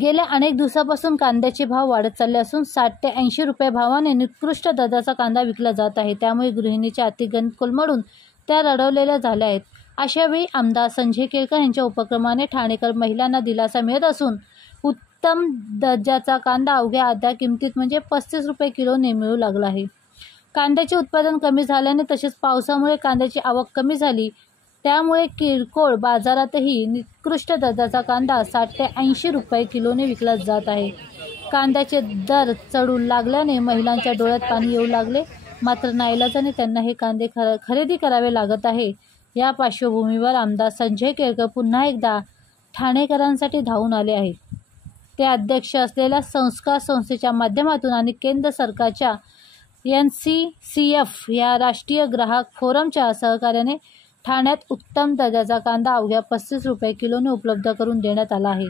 गेल्या अनेक दिवसापासून कांद्याचे भाव वाढत चालले असून 60 ते 80 रुपये भावाने निकृष्ट दर्जाचा कांदा विकला जात आहे। त्यामुळे गृहिणीचे आर्थिक गणित कोलमडून त्या रडवलेल्या झाल्या आहेत। अशावेळी आमदार संजय केळकर यांच्या उपक्रमाने ठाणेकर महिलांना दिलासा मिळत असून उत्तम दर्जाचा कांदा अवघ्या अर्ध्या किमतीत म्हणजे 35 रुपये किलोने मिळू लागला आहे। कांद्याचे उत्पादन कमी झाल्याने तसेच पावसामुळे कांद्याची आवक कमी झाली, त्यामुळे किरकोळ बाजारातही निकृष्ट दर्जाचा कांदा 60 ते 80 रुपये किलोने विकला जात आहे। कांद्याचे दर चढू लागल्याने महिलांच्या डोळ्यात पाणी येऊ लागले, मात्र नाईलाजाने त्यांना हे कांदे खरेदी करावे लागत आहे। या पार्श्वभूमीवर आमदार संजय केळकर पुन्हा एकदा ठाणेकरांसाठी धावून आले आहेत। ते अध्यक्ष असलेल्या संस्कार संस्थेच्या माध्यमातून आणि केंद्र सरकारच्या NCCF या राष्ट्रीय ग्राहक फोरमच्या सहकार्याने ठाण्यात उत्तम दर्जाचा कांदा अवघ्या 35 रुपये किलोने उपलब्ध करून देण्यात आला आहे।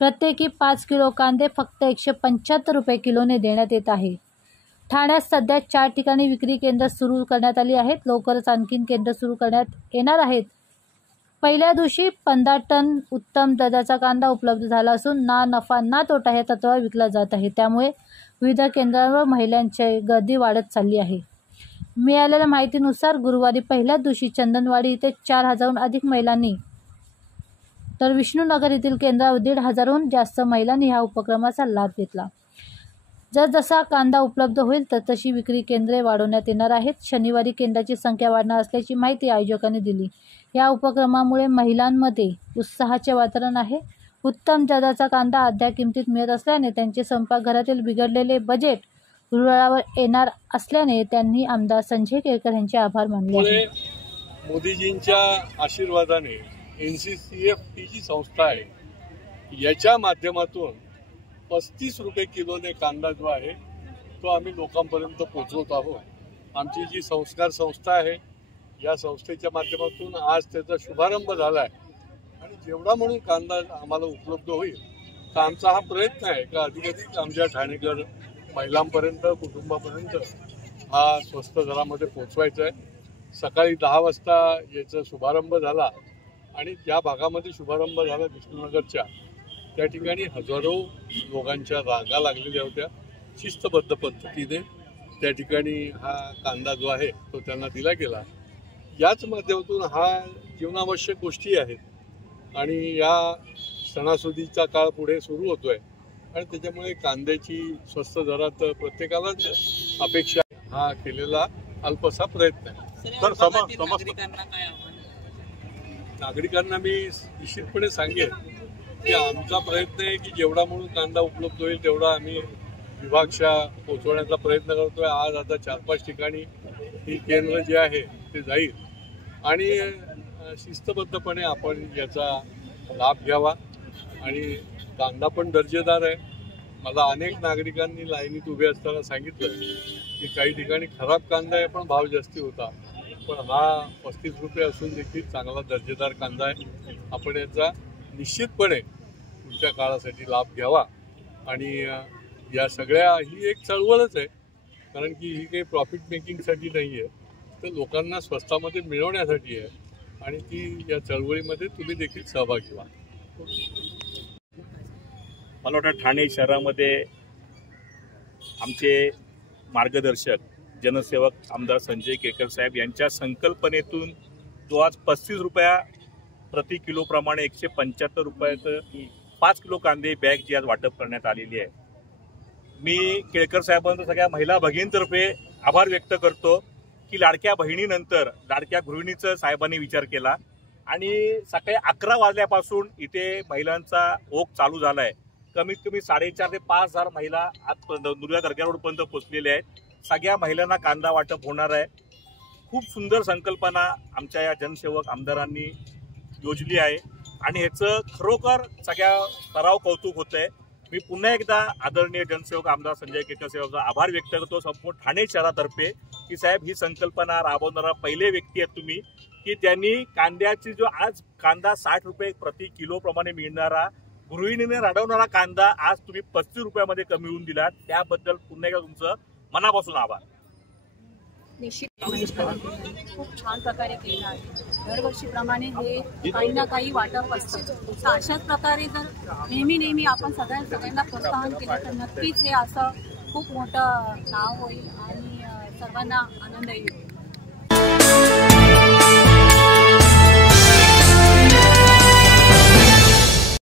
प्रत्येकी 5 किलो कांदे फक्त 175 रुपये किलोने देण्यात येत आहे। ठाण्यात सध्या 4 ठिकाणी विक्री केंद्र सुरू करण्यात आली आहेत। लवकरच आणखी केंद्र सुरू करण्यात येणार आहेत। पहिल्या दिवशी 15 टन उत्तम दर्जाचा कांदा उपलब्ध झाला असून ना नफा ना तोटा या तत्त्वावर विकला जात आहे। त्यामुळे विविध केंद्रांवर महिलांची गर्दी वाढत चालली आहे। मिळालेल्या माहितीनुसार गुरुवारी पहिल्याच दिवशी चंदनवाडी येथे 4000हून अधिक महिलांनी तर विष्णुनगर येथील केंद्रावर 1500हून जास्त महिलांनी ह्या उपक्रमाचा लाभ घेतला। जसा कांदा उपलब्ध होईल तशी विक्री केंद्रे वाढवण्यात येणार आहेत। शनिवारी केंद्राची संख्या वाढणार असल्याची माहिती आयोजकांनी दिली। या उपक्रमामुळे महिलांमध्ये उत्साहाचे वातावरण आहे। उत्तम दर्जाचा कांदा अर्ध्या किमतीत मिळत असल्याने त्यांचे स्वयंपाकघरातील बिघडलेले बजेट रुळावर येणार असल्याने त्यांनी आमदार संजय केळकर यांचे आभार मानले आहेत। मोदीजींच्या आशीर्वादाने NCCF ही जी संस्था आहे याच्या माध्यमातून 35 रुपये किलोने कांदा जो आहे तो आम्ही लोकांपर्यंत पोहोचवत आहोत। आमची जी संस्कार संस्था आहे या संस्थेच्या माध्यमातून आज त्याचा शुभारंभ झाला आहे आणि जेवढा म्हणून कांदा आम्हाला उपलब्ध होईल तर आमचा हा प्रयत्न आहे का अधिकाधिक आमच्या ठाणेकर महिलांपर्यंत कुटुंबापर्यंत हा स्वस्त दरामध्ये पोचवायचा आहे। सकाळी 10 वाजता याचा शुभारंभ झाला आणि ज्या भागामध्ये शुभारंभ झाला विष्णुनगरच्या त्या ठिकाणी हजारो लोकांच्या रांगा लागलेल्या होत्या। शिस्तबद्ध पद्धतीने त्या ठिकाणी हा कांदा जो आहे तो त्यांना दिला गेला। याच माध्यमातून हा जीवनावश्यक गोष्टी आहेत आणि या सणासुदीचा काळ पुढे सुरू होतोय आणि त्याच्यामुळे कांद्याची स्वस्त दरात प्रत्येकालाच अपेक्षा हा केलेला अल्पसा प्रयत्न आहे। तर नागरिकांना मी निश्चितपणे सांगेन की आमचा प्रयत्न आहे की जेवढा म्हणून कांदा उपलब्ध होईल तेवढा आम्ही विभागशा पोहोचवण्याचा प्रयत्न करतोय। आज आता 4-5 ठिकाणी ही केंद्र जे आहे ते जाईल आणि शिस्तबद्धपणे आपण याचा लाभ घ्यावा आणि कांदा पण दर्जेदार आहे। मला अनेक नागरिकांनी लाईनीत उभे असताना सांगितलं की काही ठिकाणी खराब कांदा आहे पण भाव जास्ती होता, पण हा 35 रुपये असून देखील चांगला दर्जेदार कांदा आहे। आपण याचा निश्चितपणे पुढच्या काळासाठी लाभ घ्यावा आणि या सगळ्या ही एक चळवळच आहे, कारण की ही काही प्रॉफिट मेकिंगसाठी नाही आहे, तर लोकांना स्वस्तामध्ये मिळवण्यासाठी आहे आणि ती या चळवळीमध्ये तुम्ही देखील सहभागी व्हा। मला वाटतं ठाणे शहरामध्ये आमचे मार्गदर्शक जनसेवक आमदार संजय केळकर साहेब यांच्या संकल्पनेतून जो आज 35 रुपया प्रति किलो प्रमाणे 175 रुपयाचं 5 किलो कांदे बॅग जी आज वाटप करण्यात आलेली आहे। मी केळकर साहेबांचा सगळ्या महिला भगिनींतर्फे आभार व्यक्त करतो की लाडक्या बहिणीनंतर लाडक्या गृहिणीचा साहेबांनी विचार केला आणि सकाळी 11 वाजल्यापासून इथे महिलांचा ओघ चालू झाला आहे। कमीत कमी 4,500 ते 5,000 महिला आज दुर्गा दर्गा रोडपर्यंत पोहोचलेल्या आहेत। सगळ्या महिलांना कांदा वाटप होणार आहे। खूप सुंदर संकल्पना आमच्या या जनसेवक आमदारांनी योजली आहे आणि ह्याचं खरोखर सगळ्या स्तरावर कौतुक होत आहे। मी पुन्हा एकदा आदरणीय जनसेवक आमदार संजय केळकर साहेबांचा आभार व्यक्त करतो संपूर्ण ठाणे शहरातर्फे की साहेब ही संकल्पना राबवणारा पहिले व्यक्ती आहेत तुम्ही की त्यांनी कांद्याची जो आज कांदा 60 रुपये प्रति किलो प्रमाणे मिळणारा गृहिणीने राबवणारा कांदा आज तुम्ही 35 रुपयामध्ये कमी होऊन दिला, त्याबद्दल पुन्हा एकदा तुमचं मनापासून आभार। निश्चित खूप छान प्रकारे केला आहे। दरवर्षीप्रमाणे हे काही ना काही वाटप असतं. तर अशाच प्रकारे जर नेहमी आपण सगळ्यांना प्रोत्साहन केलं तर नक्कीच हे असं खूप मोठं नाव होईल आणि सर्वांना आनंद येईल.